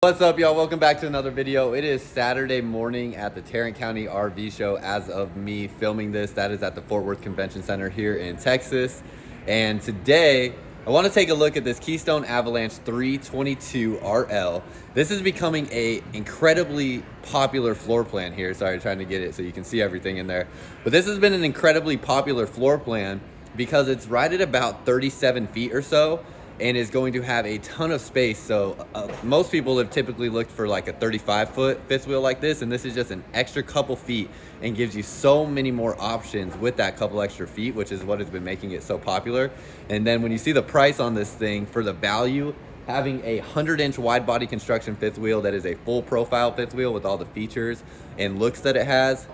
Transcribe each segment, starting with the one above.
What's up, y'all? Welcome back to another video. It is Saturday morning at the Tarrant County RV show as of me filming this. That is at the Fort Worth Convention Center here in Texas. And today, I want to take a look at this Keystone Avalanche 322RL. This is becoming a incredibly popular floor plan here. Sorry, trying to get it so you can see everything in there. But this has been an incredibly popular floor plan because it's right at about 37 feet or so, and is going to have a ton of space. So most people have typically looked for like a 35-foot fifth wheel like this, and this is just an extra couple feet and gives you so many more options with that couple extra feet, which is what has been making it so popular. And then when you see the price on this thing, for the value, having a 100-inch wide body construction fifth wheel that is a full profile fifth wheel with all the features and looks that it has,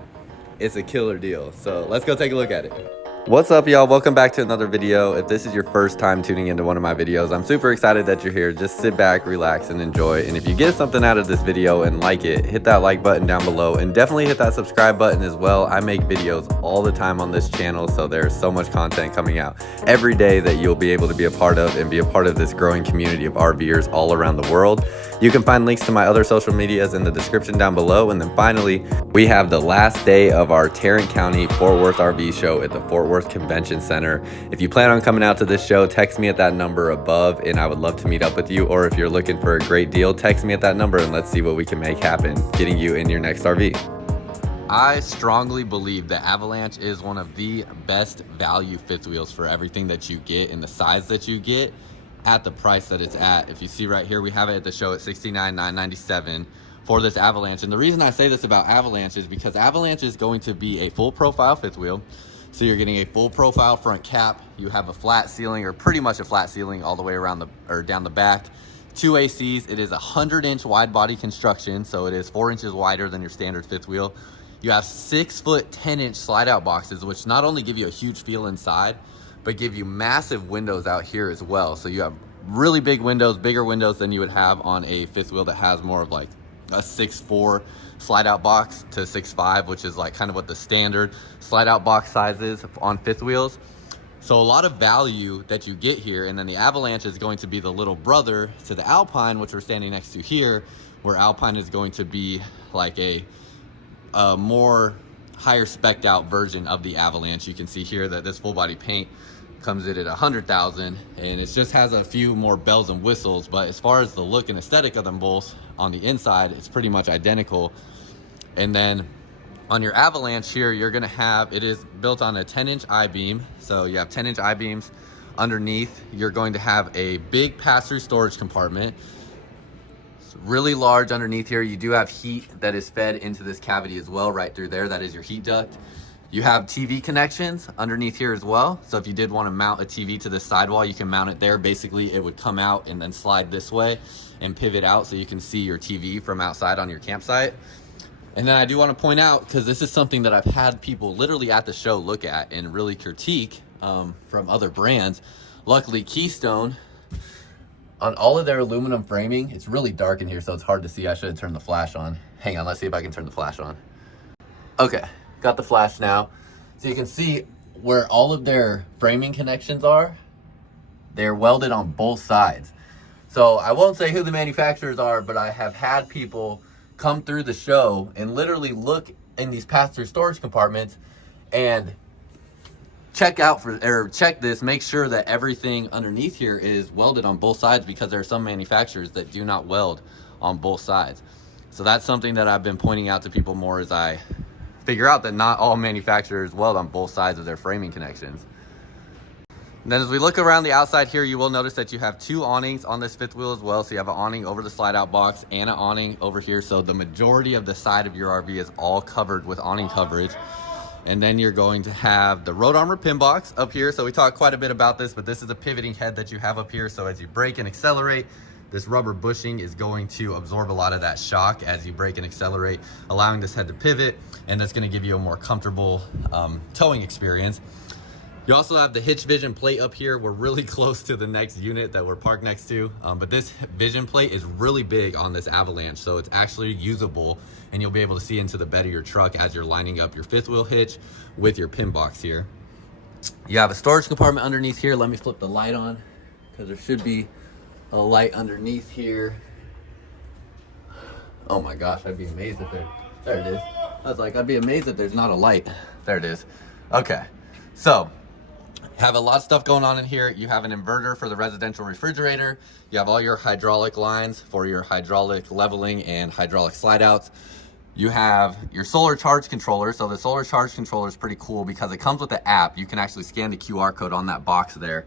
it's a killer deal. So let's go take a look at it. What's up, y'all? Welcome back to another video. If this is your first time tuning into one of my videos, I'm super excited that you're here. Just sit back, relax, and enjoy. And if you get something out of this video and like it, hit that like button down below and definitely hit that subscribe button as well. I make videos all the time on this channel, so there's so much content coming out every day that you'll be able to be a part of and be a part of this growing community of RVers all around the world. You can find links to my other social medias in the description down below. And then finally, we have the last day of our Tarrant County Fort Worth RV show at the Fort Worth Convention Center. If you plan on coming out to this show, text me at that number above and I would love to meet up with you. Or if you're looking for a great deal, text me at that number and let's see what we can make happen getting you in your next RV. I strongly believe that Avalanche is one of the best value fifth wheels for everything that you get and the size that you get at the price that it's at. If you see right here, we have it at the show at $69,997 for this Avalanche. And the reason I say this about Avalanche is because Avalanche is going to be a full profile fifth wheel. So you're getting a full profile front cap. You have a flat ceiling, or pretty much a flat ceiling all the way around down the back. 2 ACs. It is a 100-inch wide body construction, so it is 4 inches wider than your standard fifth wheel. You have 6-foot 10-inch slide out boxes, which not only give you a huge feel inside, but give you massive windows out here as well. So you have really big windows, bigger windows than you would have on a fifth wheel that has more of like a 6'4" slide out box to 6'5", which is like kind of what the standard slide out box size is on fifth wheels. So a lot of value that you get here. And then the Avalanche is going to be the little brother to the Alpine, which we're standing next to here, where Alpine is going to be like a more higher spec'd out version of the Avalanche. You can see here that this full body paint comes in at $100,000, and it just has a few more bells and whistles. But as far as the look and aesthetic of them both on the inside, it's pretty much identical. And then on your Avalanche here, you're gonna have, it is built on a 10-inch I-beam. So you have 10-inch I-beams underneath. You're going to have a big pass-through storage compartment. It's really large underneath here. You do have heat that is fed into this cavity as well, right through there. That is your heat duct. You have TV connections underneath here as well. So if you did want to mount a TV to this sidewall, you can mount it there. Basically, it would come out and then slide this way and pivot out so you can see your TV from outside on your campsite. And then I do want to point out, because this is something that I've had people literally at the show look at and really critique from other brands. Luckily, Keystone, on all of their aluminum framing, it's really dark in here, so it's hard to see. I should have turned the flash on. Hang on, let's see if I can turn the flash on. Okay. Got the flash now. So you can see where all of their framing connections are. They're welded on both sides. So I won't say who the manufacturers are, but I have had people come through the show and literally look in these pass-through storage compartments and check this, make sure that everything underneath here is welded on both sides, because there are some manufacturers that do not weld on both sides. So that's something that I've been pointing out to people more as I figure out that not all manufacturers weld on both sides of their framing connections. And then as we look around the outside here, you will notice that you have 2 awnings on this fifth wheel as well. So you have an awning over the slide out box and an awning over here. So the majority of the side of your RV is all covered with awning coverage. And then you're going to have the road armor pin box up here. So we talked quite a bit about this, but this is a pivoting head that you have up here. So as you brake and accelerate, this rubber bushing is going to absorb a lot of that shock as you brake and accelerate, allowing this head to pivot, and that's going to give you a more comfortable towing experience. You also have the Hitch vision plate up here. We're really close to the next unit that we're parked next to, but this vision plate is really big on this Avalanche, so it's actually usable, and you'll be able to see into the bed of your truck as you're lining up your fifth wheel hitch with your pin box here. You have a storage compartment underneath here. Let me flip the light on, because there should be a light underneath here. Oh my gosh, I'd be amazed if there it is. I was like, I'd be amazed if there's not a light. There it is. Okay, so have a lot of stuff going on in here. You have an inverter for the residential refrigerator. You have all your hydraulic lines for your hydraulic leveling and hydraulic slide outs. You have your solar charge controller. So the solar charge controller is pretty cool because it comes with the app. You can actually scan the QR code on that box there.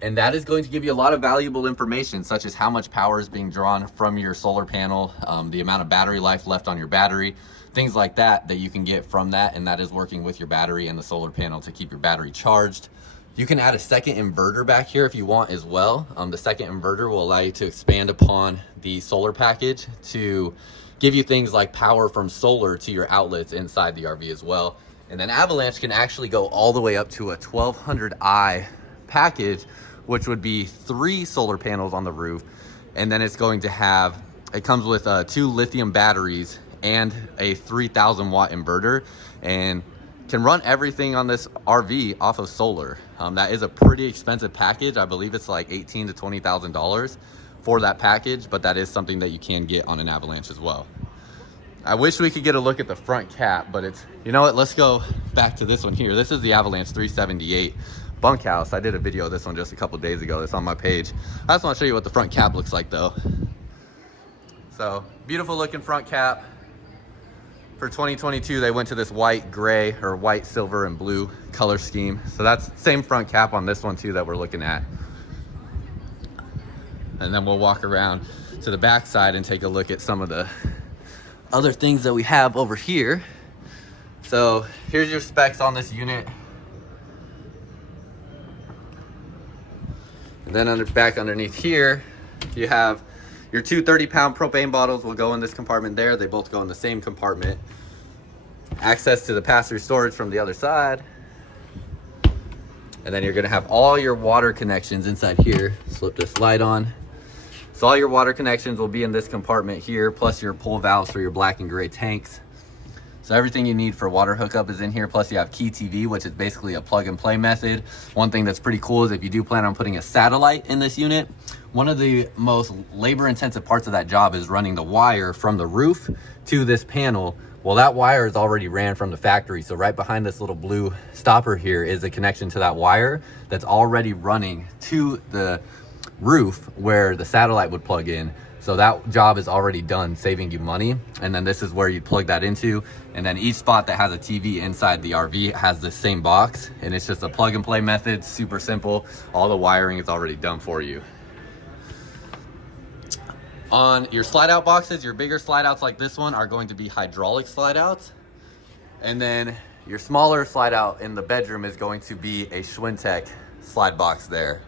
And that is going to give you a lot of valuable information, such as how much power is being drawn from your solar panel, the amount of battery life left on your battery, things like that you can get from that. And that is working with your battery and the solar panel to keep your battery charged. You can add a second inverter back here if you want as well. The second inverter will allow you to expand upon the solar package to give you things like power from solar to your outlets inside the RV as well. And then Avalanche can actually go all the way up to a 1200i package, which would be 3 solar panels on the roof. And then it's going to have, it comes with 2 lithium batteries and a 3000 watt inverter, and can run everything on this RV off of solar. That is a pretty expensive package. I believe it's like $18,000 to $20,000 for that package, but that is something that you can get on an Avalanche as well. I wish we could get a look at the front cap, but it's, you know what, let's go back to this one here. This is the Avalanche 378 bunkhouse. I did a video of this one just a couple days ago. It's on my page. I just want to show you what the front cap looks like though. So beautiful looking front cap. For 2022, they went to this white, gray, or white, silver, and blue color scheme. So that's same front cap on this one too that we're looking at. And then we'll walk around to the back side and take a look at some of the other things that we have over here. So here's your specs on this unit. And then back underneath here, you have your 2 30-pound propane bottles will go in this compartment there. They both go in the same compartment. Access to the pass-through storage from the other side. And then you're gonna have all your water connections inside here. Slip this light on. So all your water connections will be in this compartment here, plus your pull valves for your black and gray tanks. So everything you need for water hookup is in here, plus you have Key TV, which is basically a plug and play method. One thing that's pretty cool is if you do plan on putting a satellite in this unit, one of the most labor intensive parts of that job is running the wire from the roof to this panel. Well, that wire is already ran from the factory. So right behind this little blue stopper here is a connection to that wire that's already running to the roof where the satellite would plug in. So that job is already done, saving you money. And then this is where you plug that into. And then each spot that has a TV inside the RV has the same box. And it's just a plug and play method, super simple. All the wiring is already done for you. On your slide out boxes, your bigger slide outs like this one are going to be hydraulic slide outs. And then your smaller slide out in the bedroom is going to be a Schwintek slide box there.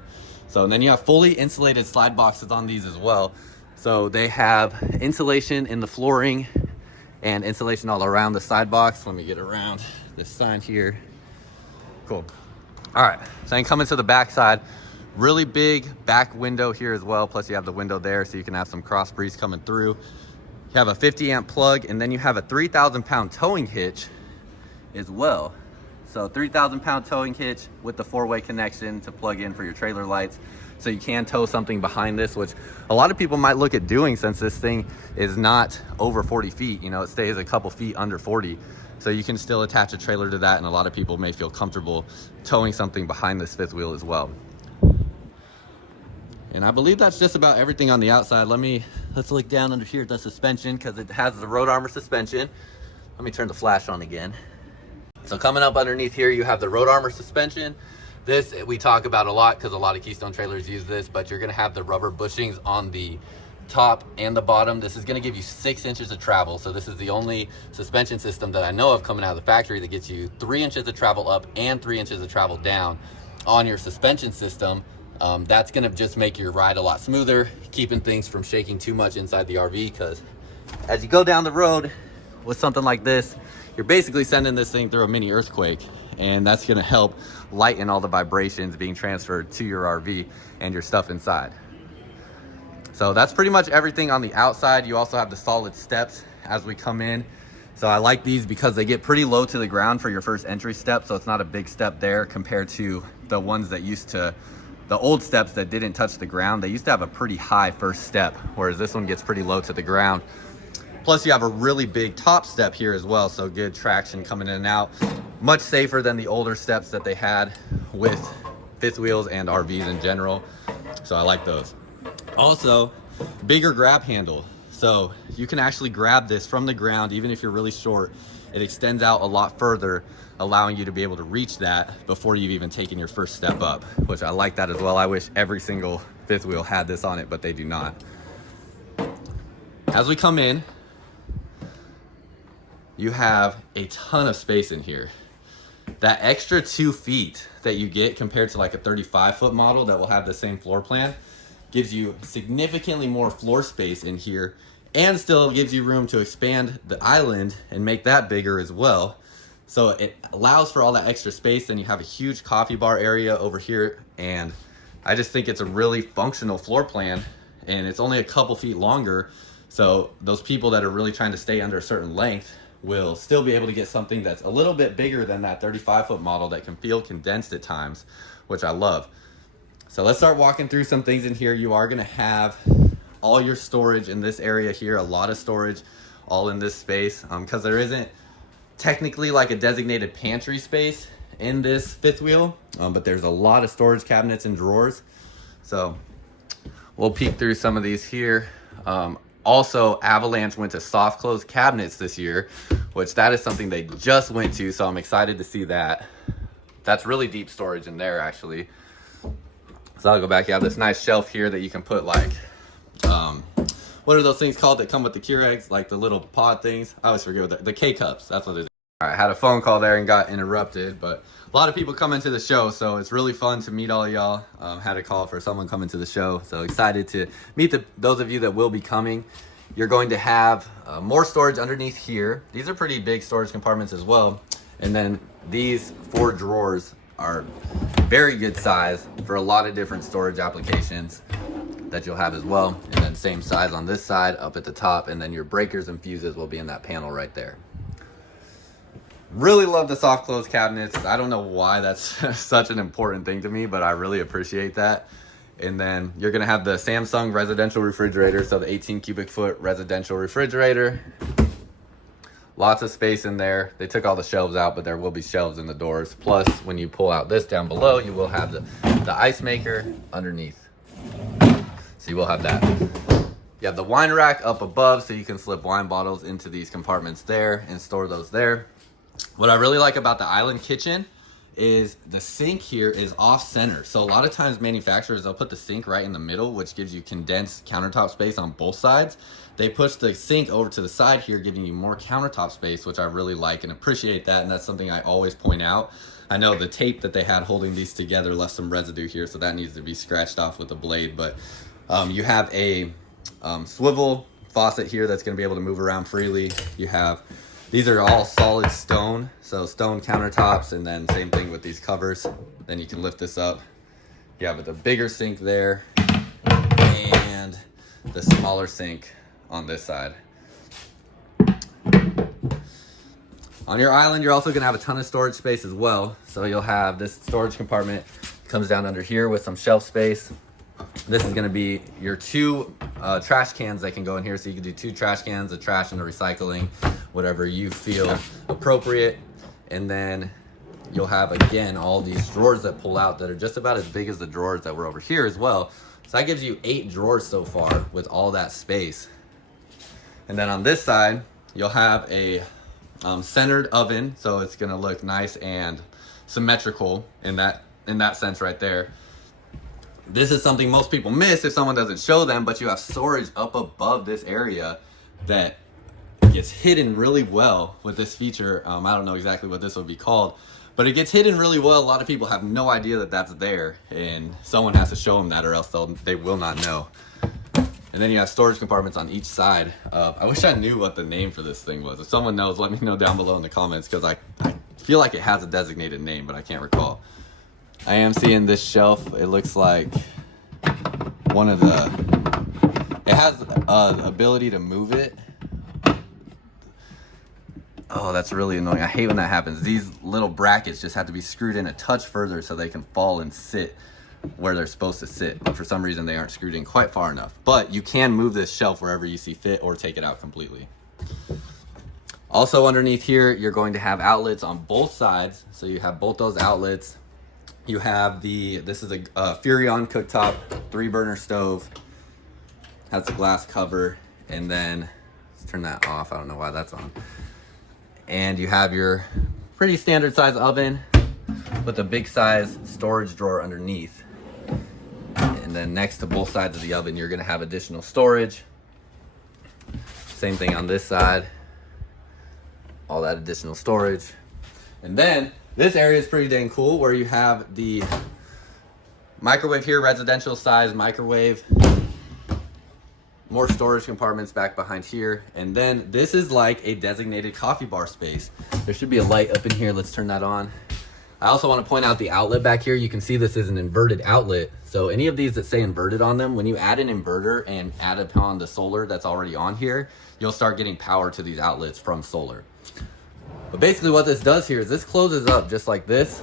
So and then you have fully insulated slide boxes on these as well. So they have insulation in the flooring and insulation all around the side box. Let me get around this sign here. Cool. All right, so then coming to the back side, really big back window here as well. Plus you have the window there so you can have some cross breeze coming through. You have a 50 amp plug, and then you have a 3,000 pound towing hitch as well. So 3,000 pound towing hitch with the 4-way connection to plug in for your trailer lights. So you can tow something behind this, which a lot of people might look at doing since this thing is not over 40 feet. You know, it stays a couple feet under 40. So you can still attach a trailer to that, and a lot of people may feel comfortable towing something behind this fifth wheel as well. And I believe that's just about everything on the outside. Let's look down under here at the suspension because it has the road armor suspension. Let me turn the flash on again. So coming up underneath here, you have the road armor suspension. This we talk about a lot because a lot of Keystone trailers use this, but you're gonna have the rubber bushings on the top and the bottom. This is gonna give you 6 inches of travel. So this is the only suspension system that I know of coming out of the factory that gets you 3 inches of travel up and 3 inches of travel down on your suspension system. That's gonna just make your ride a lot smoother, keeping things from shaking too much inside the RV, because as you go down the road with something like this, you're basically sending this thing through a mini earthquake, and that's gonna help lighten all the vibrations being transferred to your RV and your stuff inside. So that's pretty much everything on the outside. You also have the solid steps as we come in. So I like these because they get pretty low to the ground for your first entry step. So it's not a big step there compared to the ones that the old steps that didn't touch the ground. They used to have a pretty high first step, whereas this one gets pretty low to the ground. Plus you have a really big top step here as well, so good traction coming in and out. Much safer than the older steps that they had with fifth wheels and RVs in general. So I like those. Also, bigger grab handle. So you can actually grab this from the ground, even if you're really short. It extends out a lot further, allowing you to be able to reach that before you've even taken your first step up, which I like that as well. I wish every single fifth wheel had this on it, but they do not. As we come in, you have a ton of space in here. That extra 2 feet that you get compared to like a 35-foot model that will have the same floor plan gives you significantly more floor space in here, and still gives you room to expand the island and make that bigger as well. So it allows for all that extra space. Then you have a huge coffee bar area over here, and I just think it's a really functional floor plan, and it's only a couple feet longer. So those people that are really trying to stay under a certain length will still be able to get something that's a little bit bigger than that 35-foot model that can feel condensed at times, which I love. So let's start walking through some things in here. You are gonna have all your storage in this area here, a lot of storage all in this space, because there isn't technically like a designated pantry space in this fifth wheel, but there's a lot of storage cabinets and drawers. So we'll peek through some of these here. Also, Avalanche went to soft close cabinets this year, which that is something they just went to, so I'm excited to see that. That's really deep storage in there, actually. So I'll go back. You have this nice shelf here that you can put like, what are those things called that come with the Keurigs? Like the little pod things? I always forget what the K-cups, that's what it is. All right, I had a phone call there and got interrupted, but a lot of people come into the show, so it's really fun to meet all of y'all. Had a call for someone coming to the show, so excited to meet those of you that will be coming. You're going to have more storage underneath here. These are pretty big storage compartments as well. And then these 4 drawers are very good size for a lot of different storage applications that you'll have as well. And then same size on this side up at the top, and then your breakers and fuses will be in that panel right there. Really love the soft close cabinets. I don't know why that's such an important thing to me, but I really appreciate that. And then you're gonna have the Samsung residential refrigerator, so the 18 cubic foot residential refrigerator. Lots of space in there. They took all the shelves out, but there will be shelves in the doors. Plus, when you pull out this down below, you will have the ice maker underneath. So you will have that. You have the wine rack up above, so you can slip wine bottles into these compartments there and store those there. What I really like about the island kitchen is the sink here is off center. So a lot of times manufacturers, they'll put the sink right in the middle, which gives you condensed countertop space on both sides. They push the sink over to the side here, giving you more countertop space, which I really like and appreciate that. And that's something I always point out. I know the tape that they had holding these together left some residue here, so that needs to be scratched off with a blade. But you have a swivel faucet here that's going to be able to move around freely. You have, these are all solid stone, so stone countertops, and then same thing with these covers. Then you can lift this up. You have the bigger sink there and the smaller sink on this side. On your island, you're also gonna have a ton of storage space as well. So you'll have this storage compartment comes down under here with some shelf space. This is gonna be your 2 trash cans that can go in here. So you can do 2 trash cans, a trash and a recycling, whatever you feel appropriate. And then you'll have, again, all these drawers that pull out that are just about as big as the drawers that were over here as well. So that gives you 8 drawers so far with all that space. And then on this side, you'll have a centered oven. So it's gonna look nice and symmetrical in that sense right there. This is something most people miss if someone doesn't show them, but you have storage up above this area that gets hidden really well with this feature. I don't know exactly what this would be called, but it gets hidden really well. A lot of people have no idea that that's there, and someone has to show them that, or else they will not know. And then you have storage compartments on each side. I wish I knew what the name for this thing was. If someone knows, let me know down below in the comments, because I feel like it has a designated name, but I can't recall. I am seeing this shelf. It looks like one of it has the ability to move it. Oh, that's really annoying. I hate when that happens. These little brackets just have to be screwed in a touch further so they can fall and sit where they're supposed to sit. But for some reason, they aren't screwed in quite far enough. But you can move this shelf wherever you see fit or take it out completely. Also underneath here, you're going to have outlets on both sides. So you have both those outlets. You have this is a Furrion cooktop, 3-burner stove. Has a glass cover, and then let's turn that off. I don't know why that's on. And you have your pretty standard size oven with a big size storage drawer underneath. And then next to both sides of the oven, you're gonna have additional storage. Same thing on this side, all that additional storage. And then this area is pretty dang cool where you have the microwave here, residential size microwave. More storage compartments back behind here. And then this is like a designated coffee bar space. There should be a light up in here. Let's turn that on. I also want to point out the outlet back here. You can see this is an inverted outlet. So any of these that say inverted on them, when you add an inverter and add upon the solar that's already on here, you'll start getting power to these outlets from solar. But basically what this does here is this closes up just like this.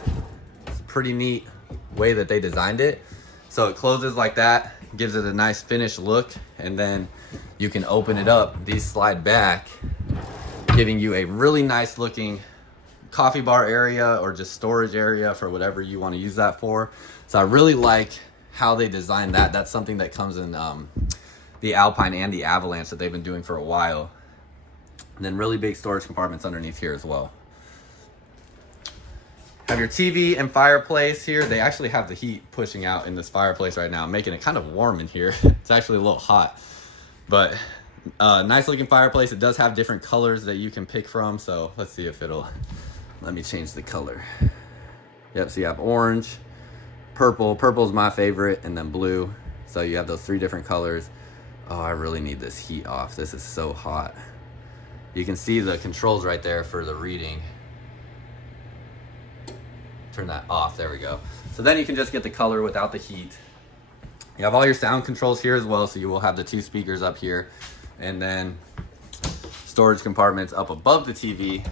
It's a pretty neat way that they designed it. So it closes like that, gives it a nice finished look, and then you can open it up. These slide back, giving you a really nice looking coffee bar area or just storage area for whatever you want to use that for. So I really like how they designed that. That's something that comes in the Alpine and the Avalanche that they've been doing for a while. And then really big storage compartments underneath here as well. Have your TV and fireplace here. They actually have the heat pushing out in this fireplace right now, making it kind of warm in here. It's actually a little hot, but nice looking fireplace. It does have different colors that you can pick from. So let's see if it'll, let me change the color. Yep, so you have orange, purple. Purple's my favorite, and then blue. So you have those 3 different colors. Oh, I really need this heat off. This is so hot. You can see the controls right there for the reading. Turn that off, there we go. So then you can just get the color without the heat. You have all your sound controls here as well, so you will have the 2 speakers up here, and then storage compartments up above the TV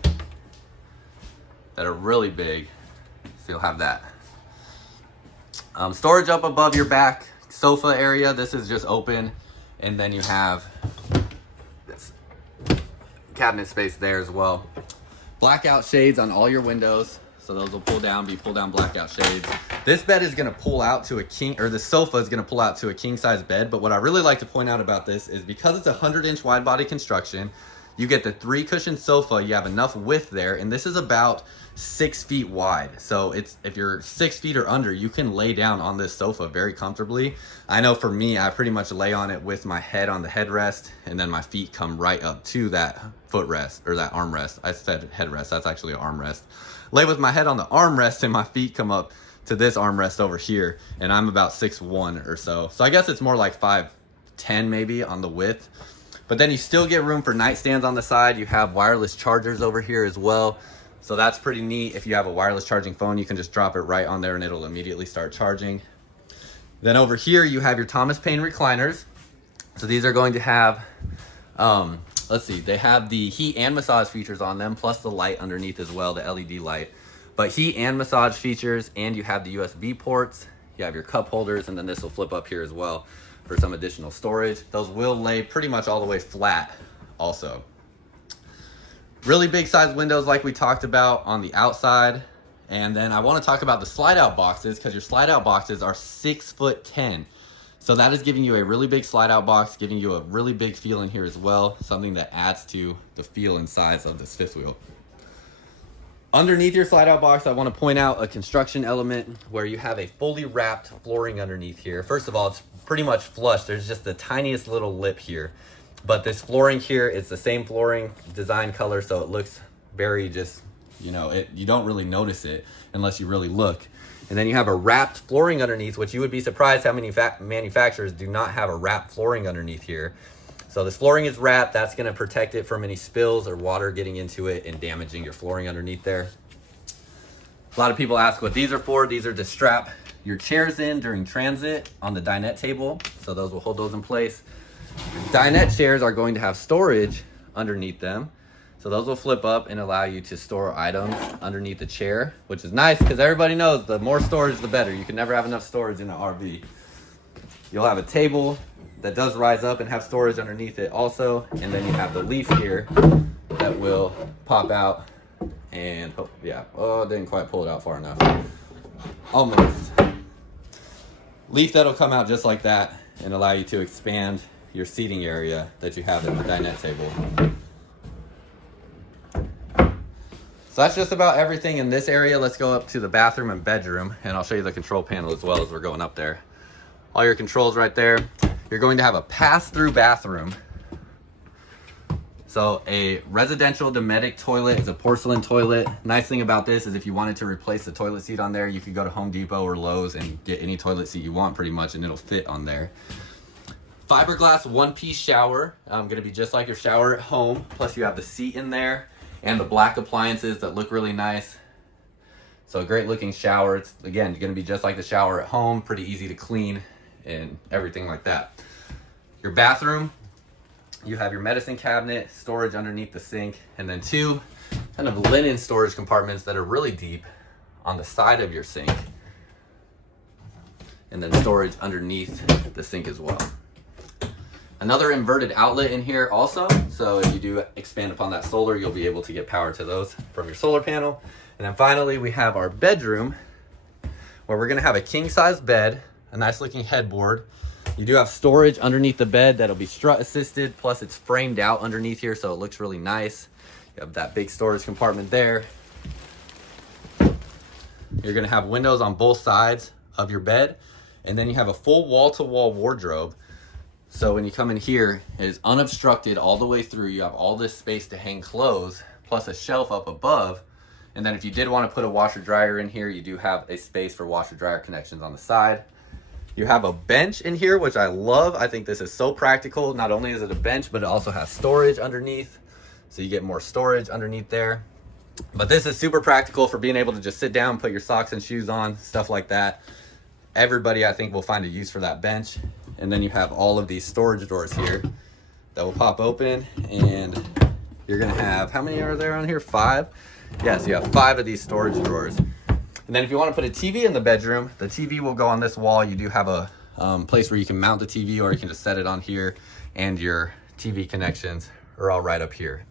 that are really big, so you'll have that. Storage up above your back sofa area. This is just open, and then you have this cabinet space there as well. Blackout shades on all your windows. So those will pull down, be pull down blackout shades. This bed is gonna pull out to a king, or the sofa is gonna pull out to a king size bed. But what I really like to point out about this is because it's a 100-inch wide body construction, you get the 3 cushion sofa, you have enough width there, and this is about 6 feet wide. So it's, if you're 6 feet or under, you can lay down on this sofa very comfortably. I know for me, I pretty much lay on it with my head on the headrest, and then my feet come right up to that footrest, or that armrest. I said headrest, that's actually an armrest. Lay with my head on the armrest and my feet come up to this armrest over here, and I'm about 6'1" or so. So I guess it's more like 5'10" maybe on the width. But then you still get room for nightstands on the side. You have wireless chargers over here as well. So that's pretty neat. If you have a wireless charging phone, you can just drop it right on there and it'll immediately start charging. Then over here, you have your Thomas Paine recliners. So these are going to have, let's see, they have the heat and massage features on them, plus the light underneath as well, the LED light. But heat and massage features, and you have the USB ports, you have your cup holders, and then this will flip up here as well for some additional storage. Those will lay pretty much all the way flat also. Really big size windows like we talked about on the outside. And then I want to talk about the slide out boxes, because your slide out boxes are 6'10". So that is giving you a really big slide out box, giving you a really big feel in here as well, something that adds to the feel and size of this fifth wheel. Underneath your slide out box, I want to point out a construction element where you have a fully wrapped flooring underneath here. First of all, it's pretty much flush. There's just the tiniest little lip here. But this flooring here, it's the same flooring design color, so it looks very just, you know, you don't really notice it unless you really look. And then you have a wrapped flooring underneath, which you would be surprised how many manufacturers do not have a wrapped flooring underneath here. So this flooring is wrapped. That's going to protect it from any spills or water getting into it and damaging your flooring underneath there. A lot of people ask what these are for. These are to strap your chairs in during transit on the dinette table. So those will hold those in place. Dinette chairs are going to have storage underneath them. So those will flip up and allow you to store items underneath the chair, which is nice because everybody knows the more storage, the better. You can never have enough storage in an RV. You'll have a table that does rise up and have storage underneath it also. And then you have the leaf here that will pop out and, oh, yeah, oh, didn't quite pull it out far enough. Almost. Leaf that'll come out just like that and allow you to expand your seating area that you have at the dinette table. So that's just about everything in this area. Let's go up to the bathroom and bedroom, and I'll show you the control panel as well as we're going up there. All your controls right there. You're going to have a pass-through bathroom. So a residential Dometic toilet is a porcelain toilet. Nice thing about this is if you wanted to replace the toilet seat on there, you could go to Home Depot or Lowe's and get any toilet seat you want pretty much, and it'll fit on there. Fiberglass one-piece shower. Gonna be just like your shower at home. Plus you have the seat in there and the black appliances that look really nice. So a great looking shower. It's, again, gonna be just like the shower at home, pretty easy to clean and everything like that. Your bathroom, you have your medicine cabinet, storage underneath the sink, and then two kind of linen storage compartments that are really deep on the side of your sink. And then storage underneath the sink as well. Another inverted outlet in here also, so if you do expand upon that solar, you'll be able to get power to those from your solar panel. And then finally, we have our bedroom, where we're gonna have a king-size bed, a nice looking headboard. You do have storage underneath the bed that'll be strut assisted, plus it's framed out underneath here, so it looks really nice. You have that big storage compartment there. You're gonna have windows on both sides of your bed, and then you have a full wall-to-wall wardrobe. So when you come in here, it is unobstructed all the way through. You have all this space to hang clothes, plus a shelf up above. And then if you did want to put a washer dryer in here, you do have a space for washer dryer connections on the side. You have a bench in here, which I love. I think this is so practical. Not only is it a bench, but it also has storage underneath. So you get more storage underneath there. But this is super practical for being able to just sit down, put your socks and shoes on, stuff like that. Everybody, I think, will find a use for that bench. And then you have all of these storage drawers here that will pop open, and you're gonna have, how many are there on here? 5? Yes, you have 5 of these storage drawers. And then if you want to put a TV in the bedroom, the TV will go on this wall. You do have a place where you can mount the TV, or you can just set it on here, and your TV connections are all right up here.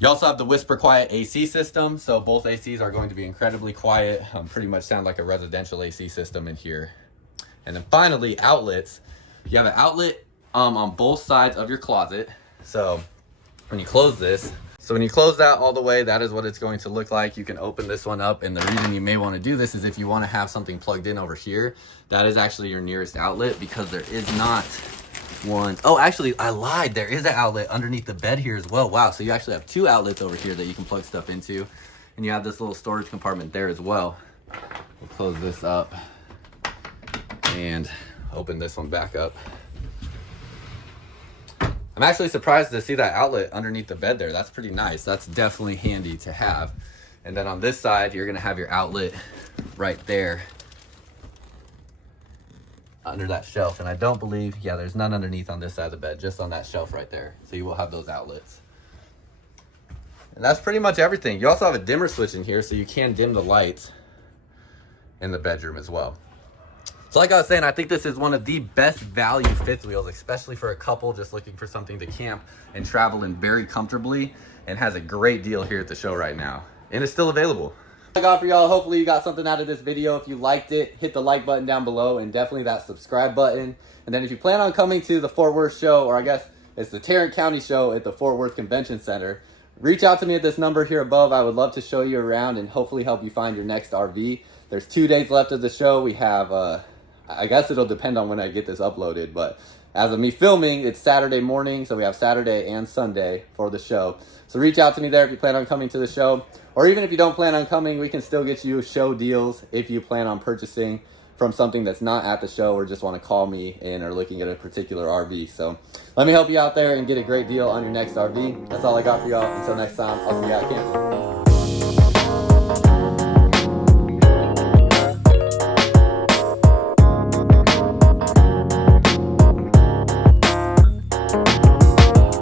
You also have the Whisper Quiet AC system, so both ACs are going to be incredibly quiet, pretty much sound like a residential AC system in here. And then finally, outlets. You have an outlet on both sides of your closet. So when you close this, when you close that all the way, that is what it's going to look like. You can open this one up, and the reason you may want to do this is if you want to have something plugged in over here, that is actually your nearest outlet, because there is not one. Oh, actually, I lied. There is an outlet underneath the bed here as well. Wow, so you actually have 2 outlets over here that you can plug stuff into, and you have this little storage compartment there as well. We'll close this up and open this one back up. I'm actually surprised to see that outlet underneath the bed there. That's pretty nice. That's definitely handy to have. And then on this side, you're gonna have your outlet right there under that shelf. And I don't believe, yeah, there's none underneath on this side of the bed, just on that shelf right there. So you will have those outlets. And that's pretty much everything. You also have a dimmer switch in here, so you can dim the lights in the bedroom as well. So like I was saying, I think this is one of the best value fifth wheels, especially for a couple just looking for something to camp and travel in very comfortably, and has a great deal here at the show right now. And it's still available. I got for y'all. Hopefully you got something out of this video. If you liked it, hit the like button down below, and definitely that subscribe button. And then if you plan on coming to the Fort Worth show, or I guess it's the Tarrant County show at the Fort Worth Convention Center, reach out to me at this number here above. I would love to show you around and hopefully help you find your next RV. There's 2 days left of the show. We have I guess it'll depend on when I get this uploaded, but as of me filming, it's Saturday morning, so we have Saturday and Sunday for the show. So reach out to me there if you plan on coming to the show, or even if you don't plan on coming, we can still get you show deals if you plan on purchasing from something that's not at the show, or just want to call me and are looking at a particular RV. So let me help you out there and get a great deal on your next RV. That's all I got for y'all. Until next time, I'll see you at camping.